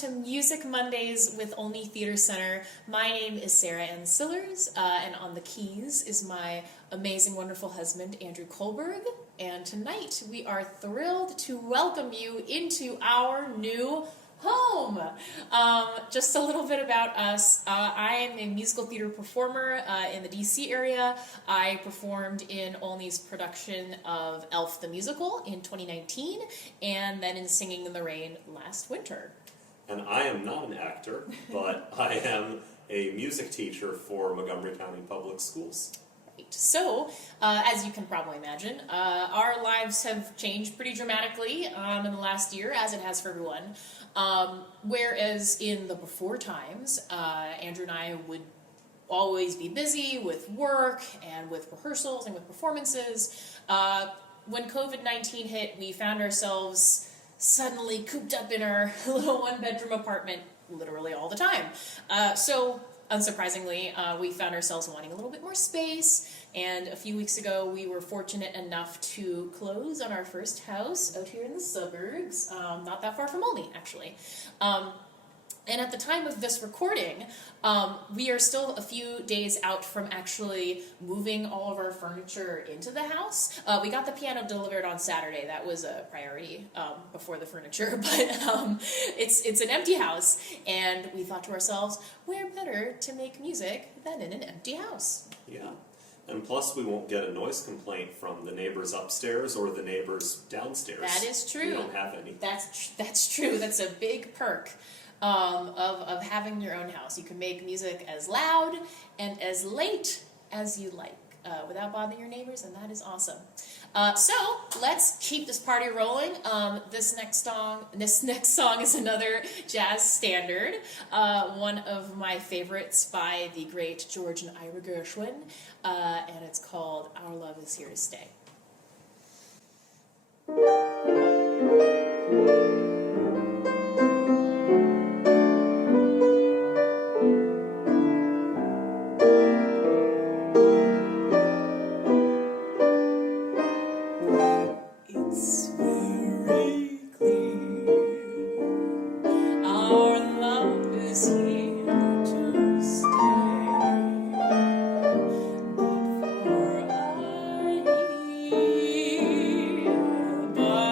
To Music Mondays with Olney Theater Center. My name is Sarah Ann Sillers, and on the keys is my amazing, wonderful husband, Andrew Kullberg. And tonight we are thrilled to welcome you into our new home. Just a little bit about us. I am a musical theater performer in the DC area. I performed in Olney's production of Elf the Musical in 2019, and then in Singing in the Rain last winter. And I am not an actor, but I am a music teacher for Montgomery County Public Schools. Right. So, as you can probably imagine, our lives have changed pretty dramatically in the last year, as it has for everyone. Whereas in the before times, Andrew and I would always be busy with work and with rehearsals and with performances. When COVID-19 hit, we found ourselves suddenly cooped up in our little one-bedroom apartment literally all the time. So, unsurprisingly, we found ourselves wanting a little bit more space, and a few weeks ago we were fortunate enough to close on our first house out here in the suburbs, not that far from Olney, actually. And at the time of this recording, we are still a few days out from actually moving all of our furniture into the house. We got the piano delivered on Saturday. That was a priority before the furniture, but it's an empty house, and we thought to ourselves, where better to make music than in an empty house? Yeah. And plus, we won't get a noise complaint from the neighbors upstairs or the neighbors downstairs. That is true. We don't have any. That's true. That's a big perk of having your own house. You can make music as loud and as late as you like without bothering your neighbors, and that is awesome. So let's keep this party rolling. This next song is another jazz standard, one of my favorites by the great George and Ira Gershwin, and it's called Our Love Is Here to Stay. But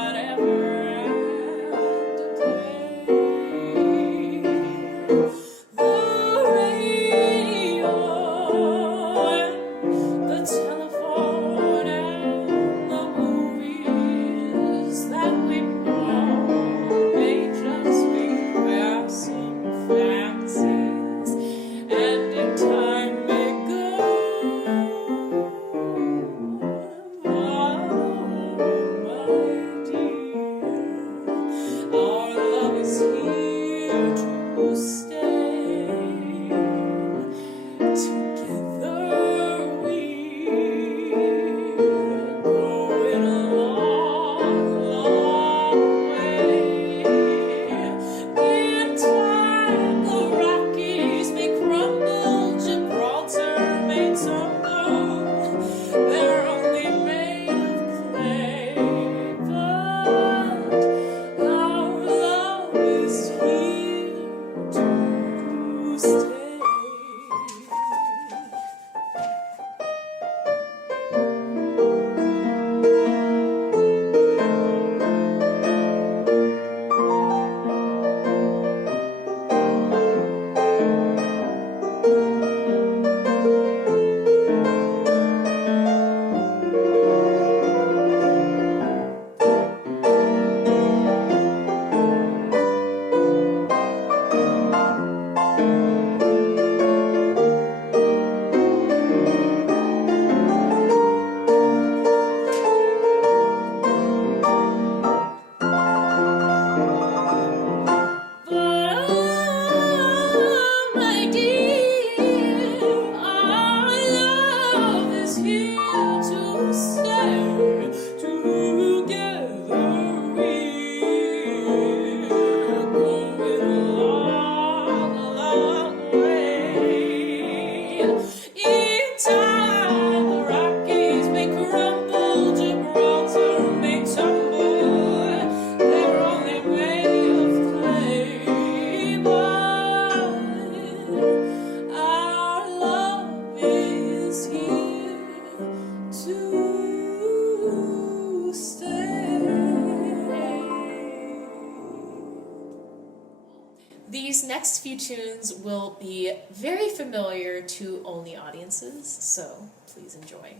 few tunes will be very familiar to only audiences, so please enjoy.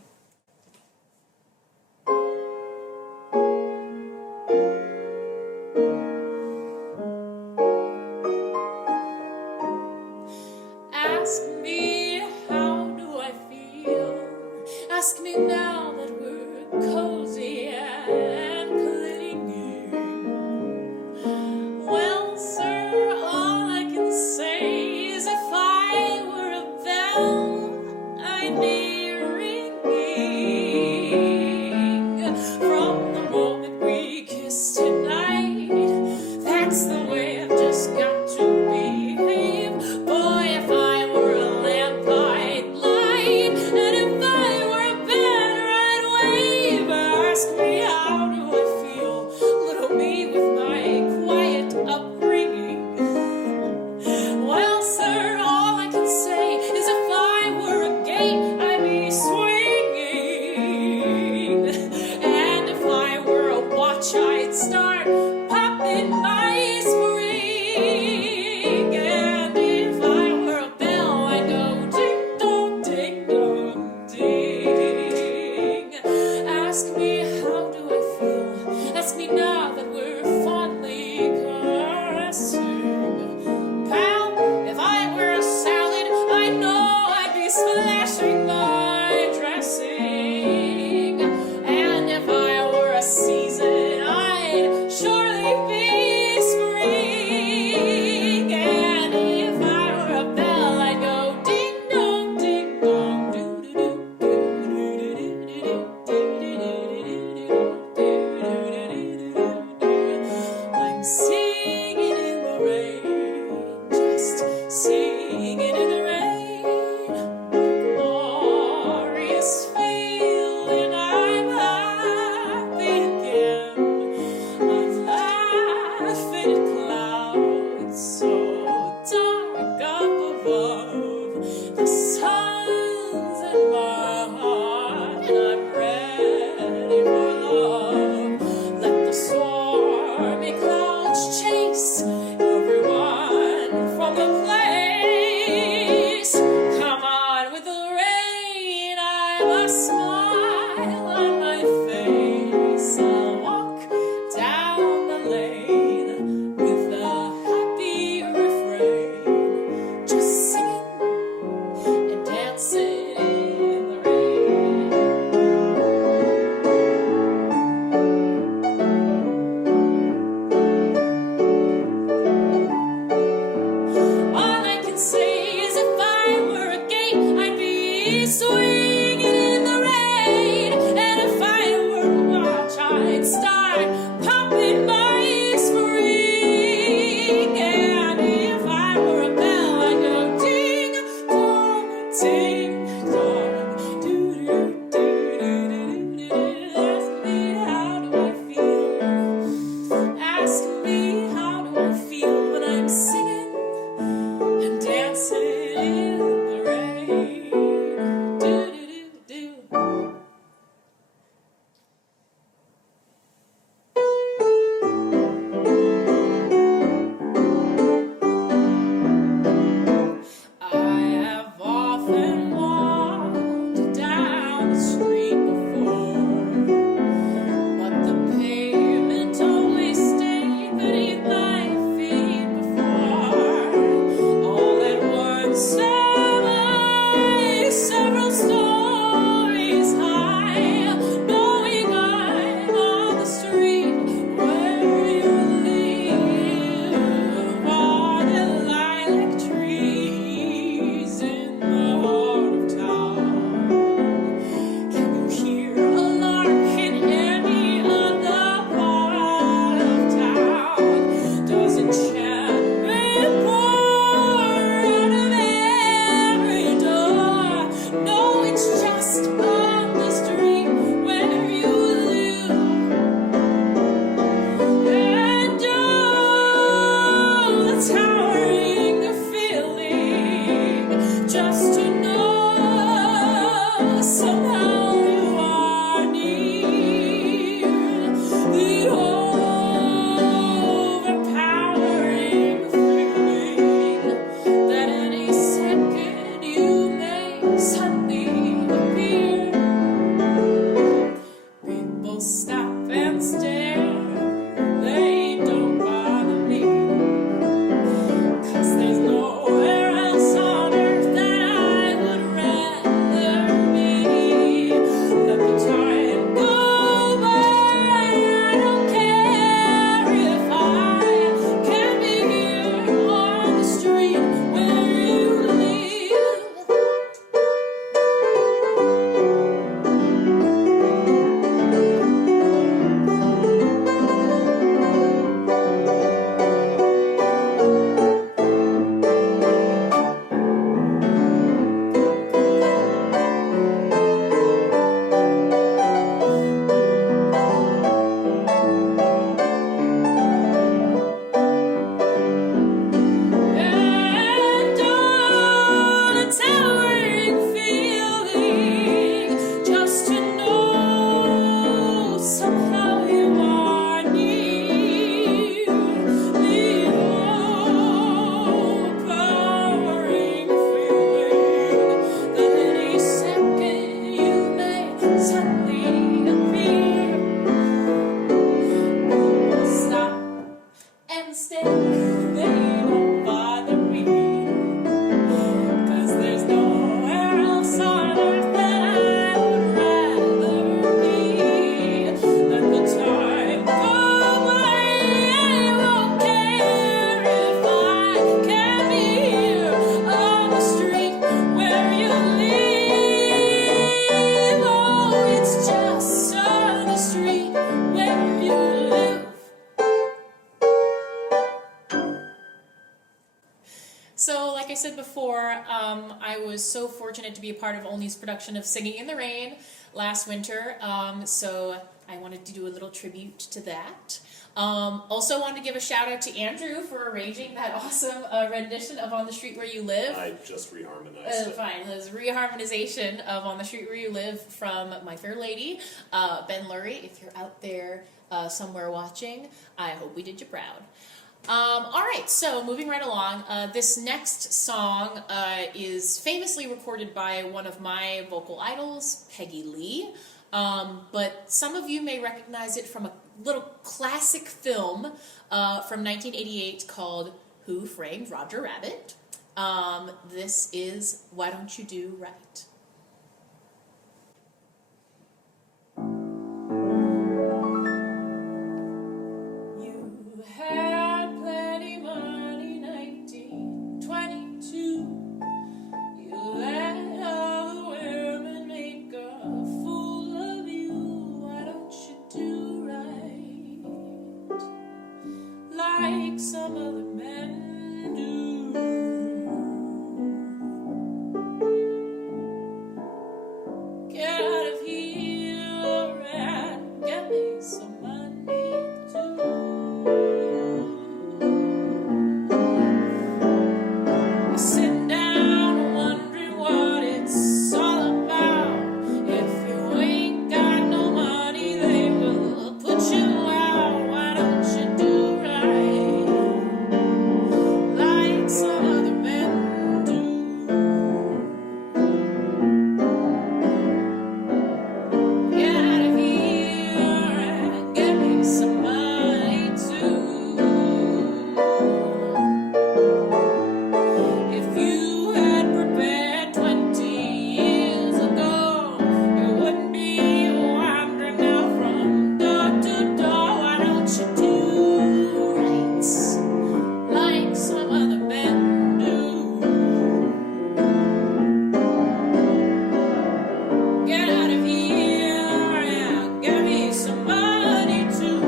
Ask me, how do I feel? Ask me now that we're cozy and clinging. Well, sir, all I can say is if I were a bell, I'd be ringing. From the moment we kissed tonight, that's the way I've just got to behave. Boy, if I were a lamp, I'd light, and if I were a banner, I'd wave. Ask me, how do I feel? Little me with my quiet upbringing. Well, sir, all I can say is if I were a gate, I'd be swinging. And if I were a watch, I'd start popping my spring. And if I were a bell, I'd go ding dong, ding dong, ding. Ask me, how do I feel? Ask me now that we're fondly caressing. Pal, if I were a salad, I know I'd be splashing my dressing. And if I were a season, I'd surely be spring. And if I were a bell, I'd go ding dong, ding dong, doo doo doo doo I'm singing in the rain, just singing in the rain. Glorious feeling, I'm happy again. I'm laughing at clouds so dark up above. The sun's in my heart, and I'm ready for love. Let the stormy clouds chase everyone from the place. Come on with the rain, I'm a smile on my face. I'll walk down the lane with a happy refrain, just singing and dancing in the rain. All I can say is if I were a gate, I'd be swinging in the rain. And if I were a watch, I'd start popping my spring. And if I were a bell, I'd go ding dong, ding dong, doo doo doo doo doo doo. Ask me, how do I feel? Ask me, how do I feel when I'm singing and dancing in the rain? Do do do do. I have often walked down the street before, but the pavement always stayed beneath my feet before. All at once am I several stories high, knowing I'm on the street where you live. Are there lilac trees in the heart of town? Can you hear a lark in any other part of town? Does enchantment pour out of every door? No, it's just on the street where you live. And oh, the towering feeling just to know somehow you are near. The overpowering feeling I was so fortunate to be a part of Olney's production of Singing in the Rain last winter, so I wanted to do a little tribute to that. Also wanted to give a shout out to Andrew for arranging that awesome rendition of On the Street Where You Live. I just reharmonized it. Fine. It was reharmonization of On the Street Where You Live from My Fair Lady, Ben Lurie. If you're out there somewhere watching, I hope we did you proud. All right, so moving right along, this next song is famously recorded by one of my vocal idols, Peggy Lee. But some of you may recognize it from a little classic film from 1988 called Who Framed Roger Rabbit. This is Why Don't You Do Right? You had plenty money, 1922. You let all the women make a fool of you. Why don't you do right like some other men do? Get out of here and get me some money too. You're sitting down wondering what it's all about. If you ain't got no money, they will put you out. Why don't you do right like some other men do? Get out of here and get me some money too. If you had prepared 20 years ago, you wouldn't be wandering now from door to door. Why don't you do right like some other men do? Get out of here and get me some money too.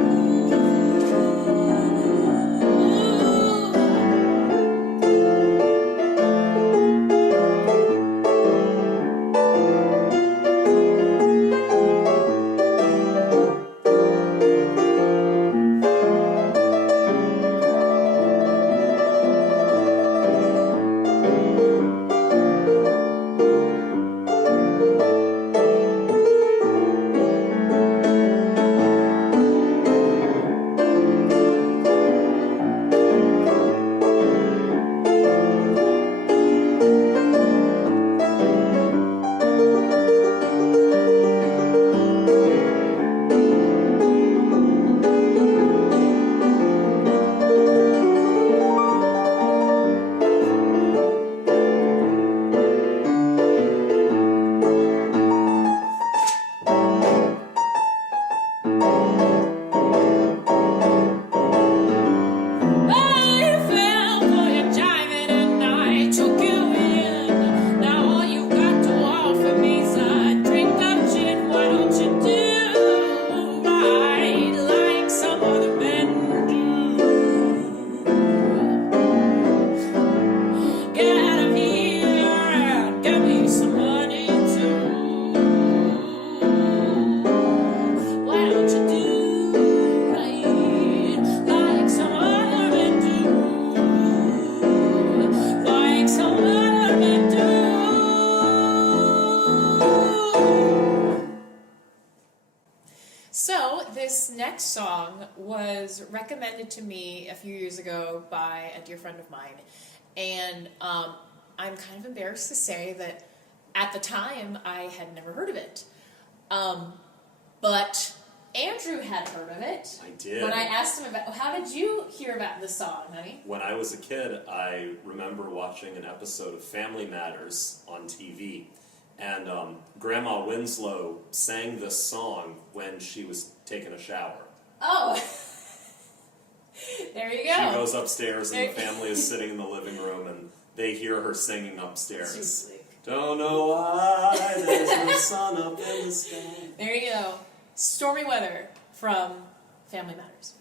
I fell for your jiving and I took you in. Now all you got to offer me's a drink of gin. Why don't you do right like some other men do? Get out of here and get me some money too. Why don't you do right like some other men do? Like some other men do. So, this next song was recommended to me a few years ago by a dear friend of mine. And I'm kind of embarrassed to say that at the time I had never heard of it. But Andrew had heard of it. I did. When I asked him about, how did you hear about this song, honey? When I was a kid, I remember watching an episode of Family Matters on TV, and Grandma Winslow sang this song when she was taking a shower. Oh, there you go. She goes upstairs and the family is sitting in the living room and they hear her singing upstairs. Seriously. Don't know why there's no sun up in the sky. There you go. Stormy Weather from Family Matters.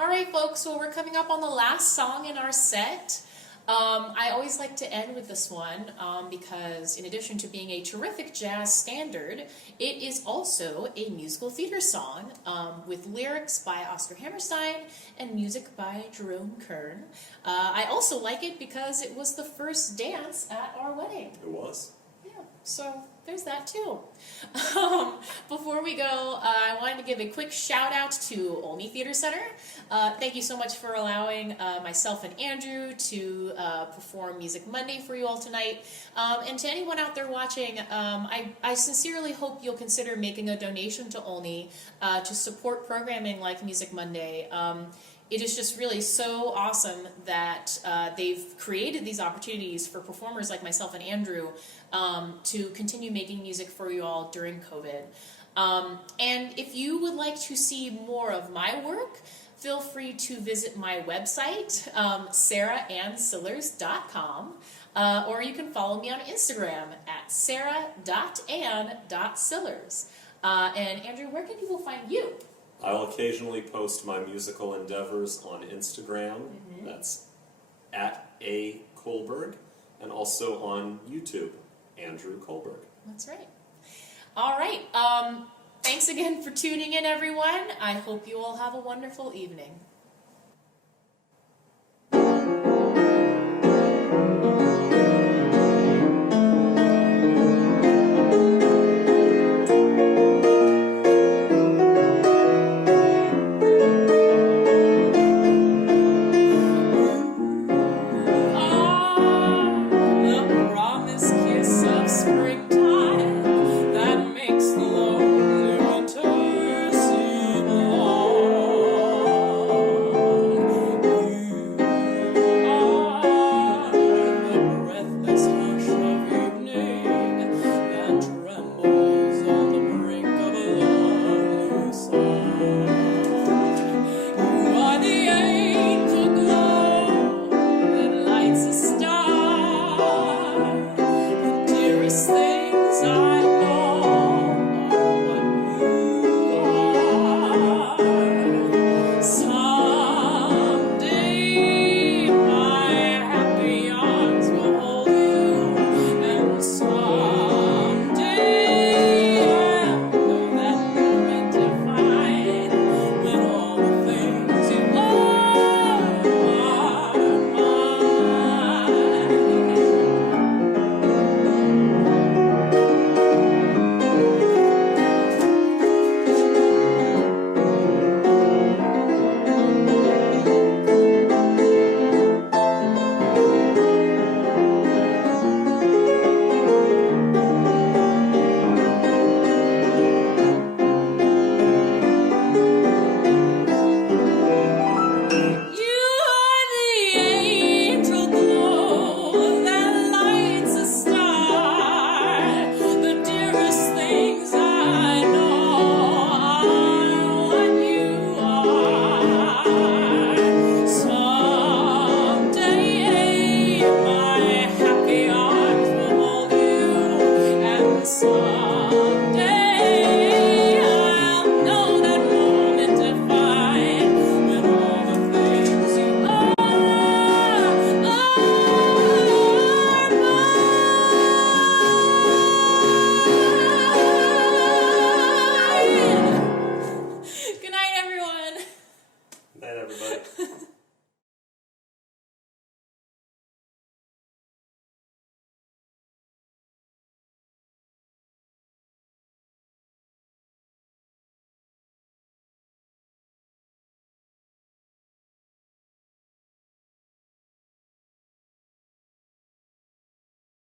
All right, folks, so we're coming up on the last song in our set. I always like to end with this one because in addition to being a terrific jazz standard, it is also a musical theater song with lyrics by Oscar Hammerstein and music by Jerome Kern. I also like it because it was the first dance at our wedding. It was. Yeah, so there's that too. Before we go, I wanted to give a quick shout out to Olney Theater Center. Thank you so much for allowing myself and Andrew to perform Music Monday for you all tonight. And to anyone out there watching, I sincerely hope you'll consider making a donation to Olney to support programming like Music Monday. It is just really so awesome that they've created these opportunities for performers like myself and Andrew to continue making music for you all during COVID. And if you would like to see more of my work, feel free to visit my website, sarahannsillers.com, or you can follow me on Instagram at sarah.ann.sillers. And Andrew, where can people find you? I'll occasionally post my musical endeavors on Instagram. Mm-hmm. That's at A. Kullberg, and also on YouTube, Andrew Kullberg. That's right. All right. Thanks again for tuning in, everyone. I hope you all have a wonderful evening.